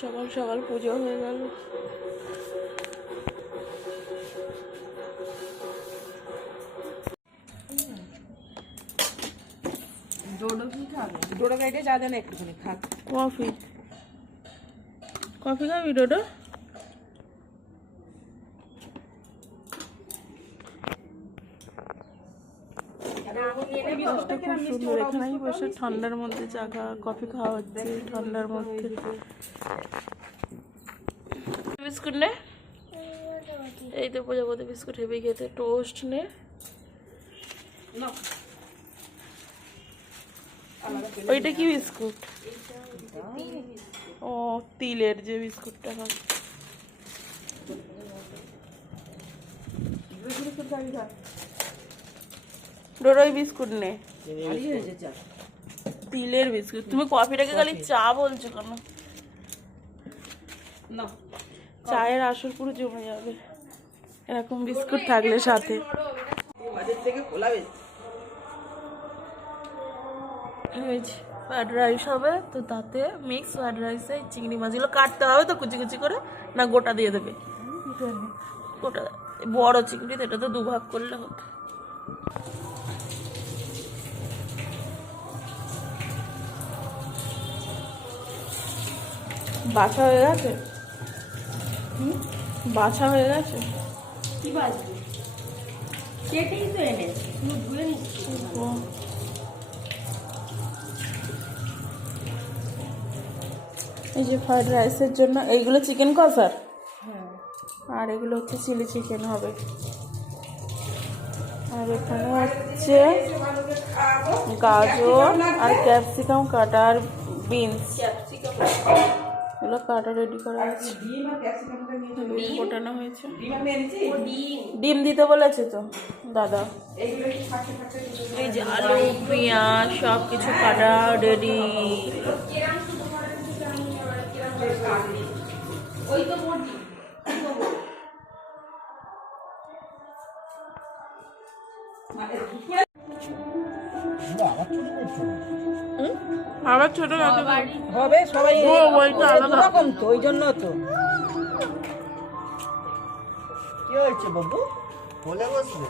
সকাল সকাল পুজো হয়ে গেল। ডোডো কি খাবে? ডোডো গাইডে যা দেন একটুখানি খা। কফি। কফি খাবি ডোডো? খুব সুন্দর। এখানেই বসে ঠান্ডার মধ্যে চা খাওয়া কফি খাওয়া হচ্ছে ঠান্ডার মধ্যে। বিস্কুট নে। এই তো প্রজাপতি বিস্কুট হেবি খেতে। টোস্ট নে। ওইটা কি বিস্কুট? ও তিলের যে বিস্কুটটা হয়। ডোরোই বিস্কুট নে। চা। তিলের বিস্কুট। তুমি কফিটাকে খালি চা বলছো কেন? না। চায়ের আসর পুরো জমে যাবে। এরকম বিস্কুট থাকলে সাথে। রাইস হবে, তো তাতে রাইসে চিংড়ি মাছগুলো কাটতে হবে তো কুচি কুচি করে, না গোটা দিয়ে দেবে? গোটা বড় চিংড়ি এটা তো দুভাগ করলে হতো বাছা হয়ে গেছে? বাছা হয়ে গেছে। কি বাজবে? কেটেই তো এনেছি তুমি ধুয়ে নিচ্ছি। এই যে ফ্রাইড রাইসের জন্য এইগুলো চিকেন কষার? হ্যাঁ। আর এগুলো হচ্ছে চিলি চিকেন হবে। আর এখানে হচ্ছে গাজর আর ক্যাপসিকাম কাটা আর বিনস এগুলো কাটা রেডি করা আছে। ডিম ফোটানো হয়েছে। ডিম আমি এনেছি? ডিম। ডিম দিতে বলেছে তো দাদা। এই যে আলু পেঁয়াজ সব কিছু কাটা রেডি ওই তো মোর ডিম আবার ছোট দাদা হবে। সবাই ও, ওইটা আলাদা। রকম তো ওই জন্য তো। কি হয়েছে বাবু? বলে বসবে।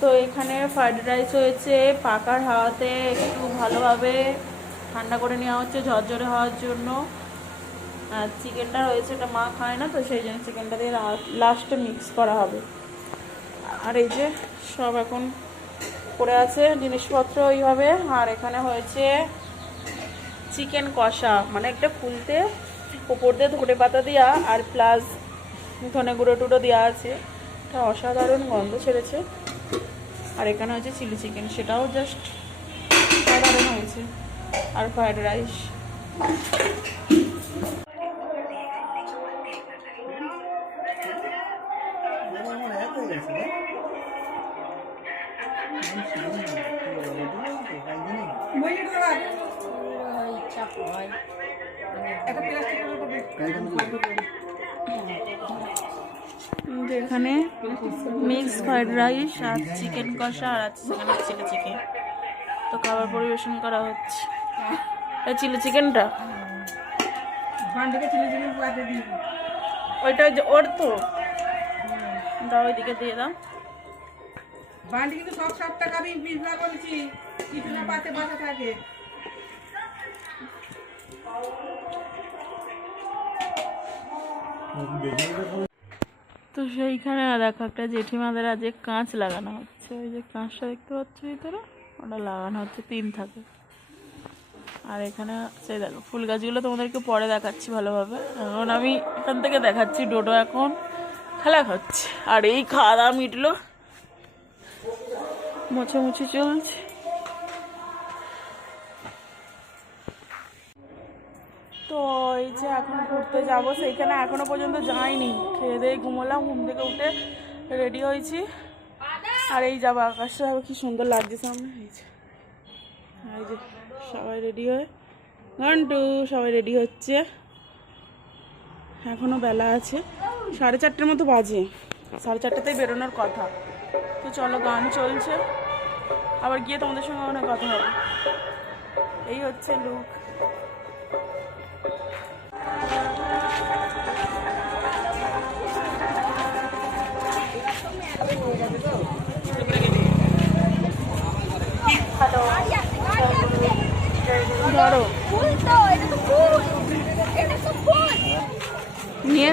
তো এখানে ফ্রাইড রাইস হয়েছে পাকার হাওয়াতে একটু ভালোভাবে ঠান্ডা করে নেওয়া হচ্ছে ঝরঝরে হওয়ার জন্য। আর চিকেনটা রয়েছে, এটা মা খায় না, তো সেই জন্য চিকেনটা দিয়ে লাস্টে মিক্স করা হবে। আর এই যে সব এখন পড়ে আছে জিনিসপত্র ওইভাবে আর এখানে হয়েছে চিকেন কষা মানে একটা ফুলতে ওপর দিয়ে ধনে পাতা দেওয়া আর প্লাস ধনে গুঁড়ো টুড়ো দেওয়া আছে। এটা অসাধারণ গন্ধ ছেড়েছে। আর এখানে হচ্ছে চিলি চিকেন সেটাও জাস্ট সাধারণ হয়েছে। আর ফ্রাইড রাইস এখানে মিক্স ফ্রাইড রাইস আর চিকেন কষা আর আছে সেখানে চিলি চিকেন তো খাবার পরিবেশন করা হচ্ছে। এই চিলি চিকেনটা ওইটা যে ওর তো? দাও ওইদিকে দিয়ে দাও। বান্ডি কিন্তু সব বলেছি কিছু না পাতে বাসা থাকে। তো সেইখানে দেখো একটা জেঠিমাদের আজকে কাঁচ লাগানো হচ্ছে। ওই যে কাঁচটা দেখতে পাচ্ছ ভিতরে? ওটা লাগানো হচ্ছে তিন থাকে। আর এখানে সেই দেখো ফুল গাছগুলো তোমাদেরকে পরে দেখাচ্ছি ভালোভাবে। এখন আমি এখান থেকে দেখাচ্ছি ডোডো এখন। খেলা খাচ্ছে। আর এই খাওয়া দাওয়া মিটলো। মুছে মুছে চলছে। তো এই যে এখন ঘুরতে যাব, সেইখানে এখনও পর্যন্ত যাইনি। খেয়ে দিয়ে ঘুমোলাম, ঘুম থেকে উঠে রেডি হয়েছি। আর এই যাব আকাশটা কি সুন্দর লাগছে সামনে। এই যে এই যে সবাই রেডি হয়ে, ঘন্টু সবাই রেডি হচ্ছে। এখনও বেলা আছে। সাড়ে চারটের মতো বাজে। সাড়ে চারটাতেই বেরোনোর কথা। তো চলো গান চলছে। আবার গিয়ে তোমাদের সঙ্গে অনেক কথা হবে। এই হচ্ছে লুক নিয়ে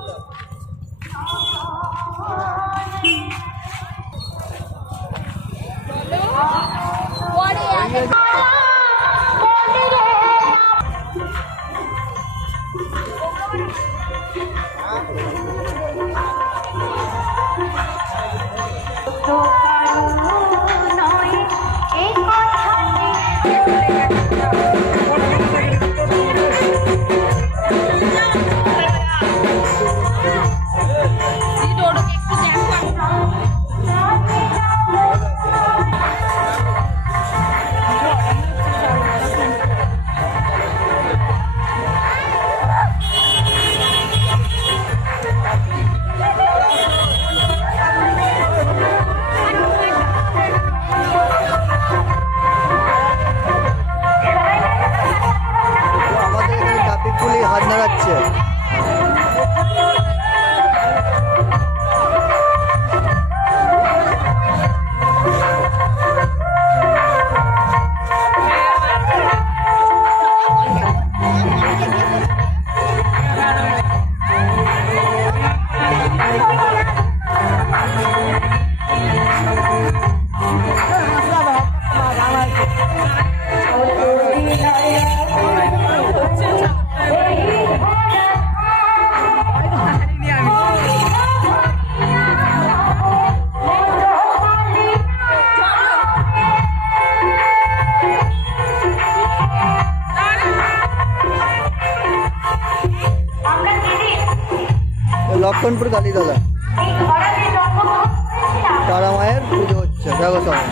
লক্ষণপুর কালীতলা তারা মায়ের পুজো হচ্ছে। দেখো সবাই।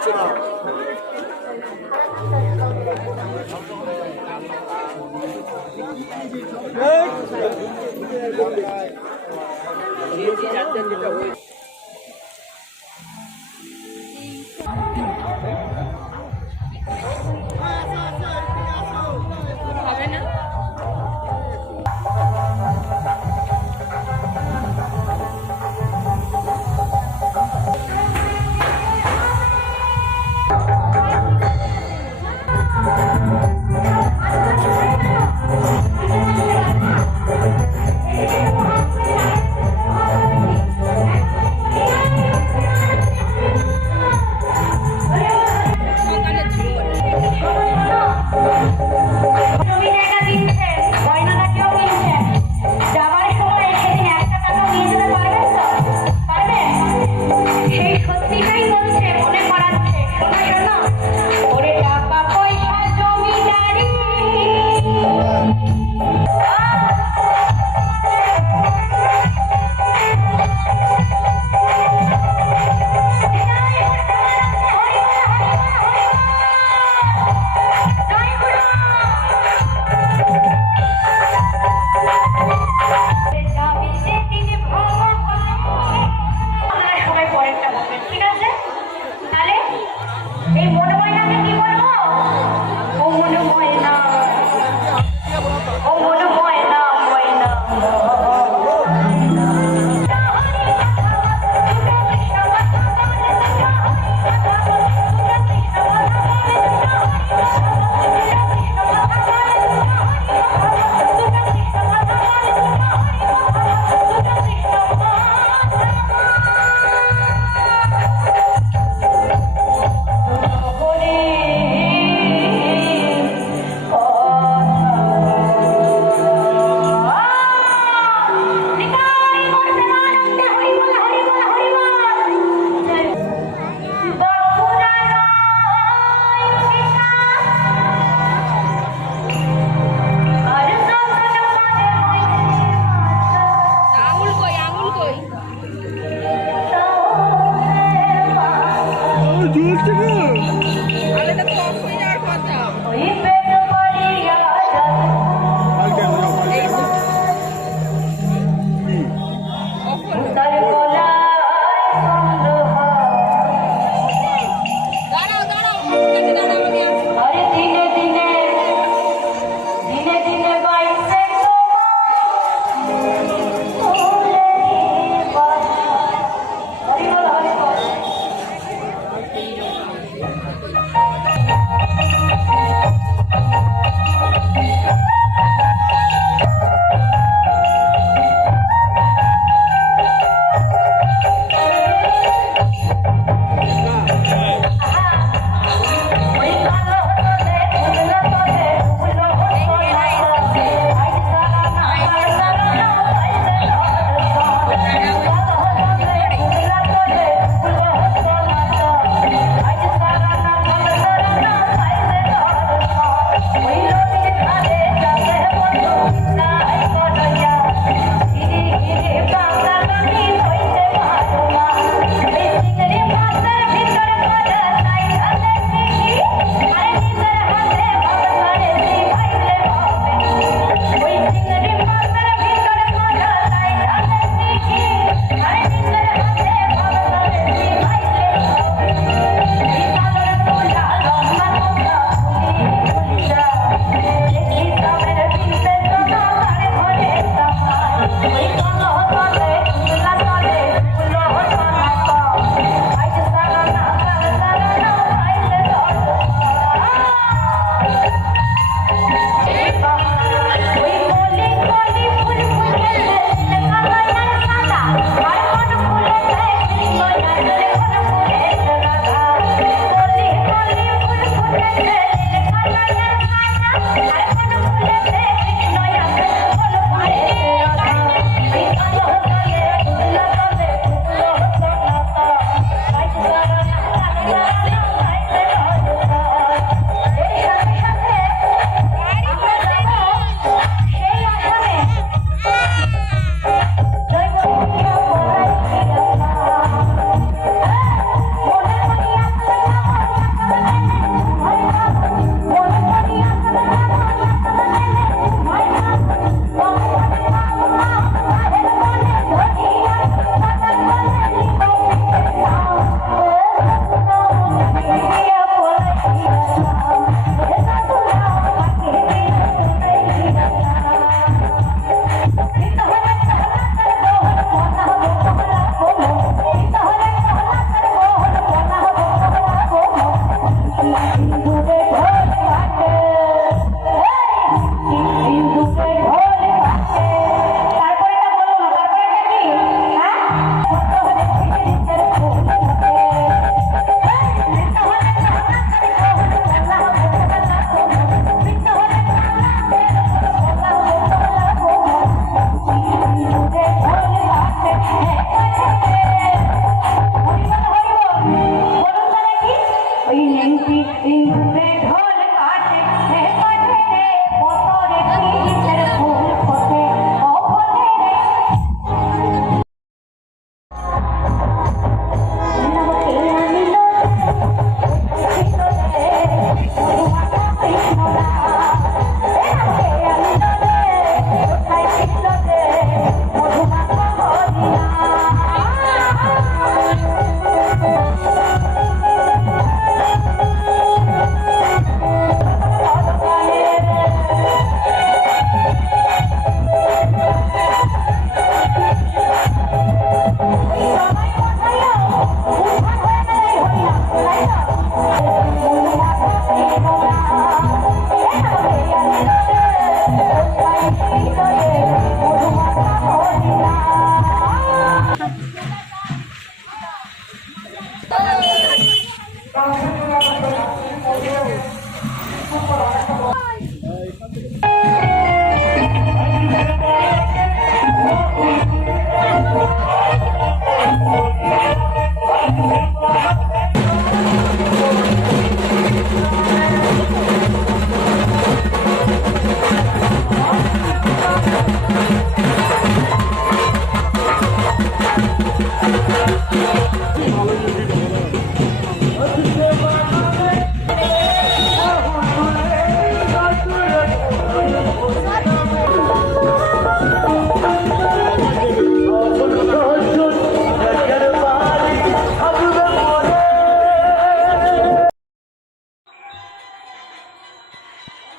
হচ্ছে না। যেটা হয়েছে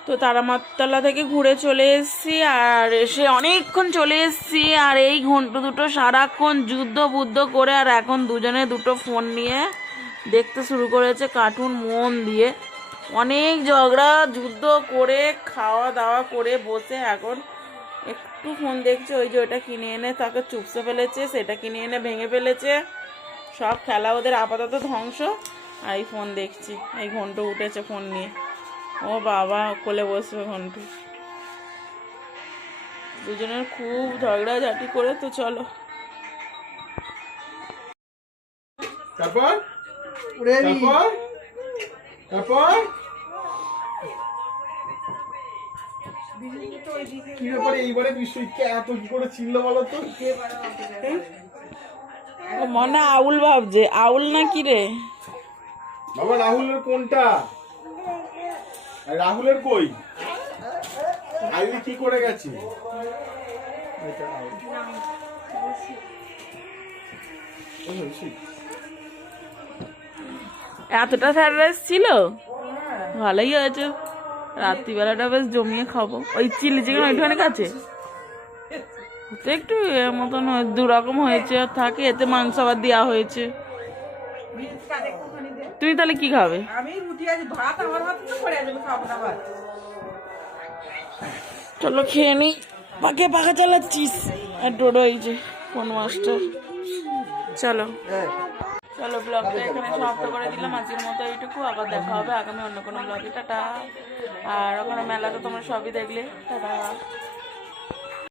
তো তারামাতলা থেকে ঘুরে চলে এসেছি, আর এসে অনেকক্ষণ চলে এসেছি, আর এই ঘণ্টা দুটো সারাক্ষণ যুদ্ধ বুদ্ধ করে, আর এখন দুজনে দুটো ফোন নিয়ে দেখতে শুরু করেছে কার্টুন মন দিয়ে। অনেক ঝগড়া, যুদ্ধ করে, খাওয়া দাওয়া করে বসে এখন একটু ফোন দেখছে, ওই যে ওটা কিনে এনে তাকে চুপসে ফেলেছে, সেটা কিনে এনে ভেঙে ফেলেছে। সব খেলা ওদের আপাতত ধ্বংস। আর এই ফোন দেখছি, এই ঘণ্টা উঠেছে ফোন নিয়ে। ও বাবা কোলে বসবে ঘন্টু দুজনের খুব ঝগড়াঝাটি করে তো চলো। তারপর? তারপর? তারপর? কি ব্যাপারে এইবারে বিশ্বজিৎকে এত কি করে চিনলো বলো তো? ও মনে হয় আউল ভাবছে। আউল না কি রে? বাবা রাহুলের কোনটা? রাহুলের কই? আইবি কি করে গেছে। এতটা রাইস ছিল? ভালোই হয়েছে। রাত্রিবেলাটা বেশ জমিয়ে খাব। ওই চিলি চিকেন ওইখানে কাছে একটু এর মতন দু রকম হয়েছে থাকে, এতে মাংস আবার দেওয়া হয়েছে। তুমি তাহলে কি খাবে? আমি রুটি আছে ভাত আমার হাতে তো পড়ে আছে খাব না ভাত। চলো খেয়ে নি। পাকে পাকা চালাচ্ছিস। আর ডোডো এই যে কোন মাস্টার চলো। চলো ব্লগটা এখানে সমাপ্ত করে দিলাম। আজকের মতো এইটুকু। আবার দেখা হবে আগামী অন্য কোনো ব্লগে টাটা। আর ওখানে মেলা তো তোমরা সবই দেখলে। টাটা।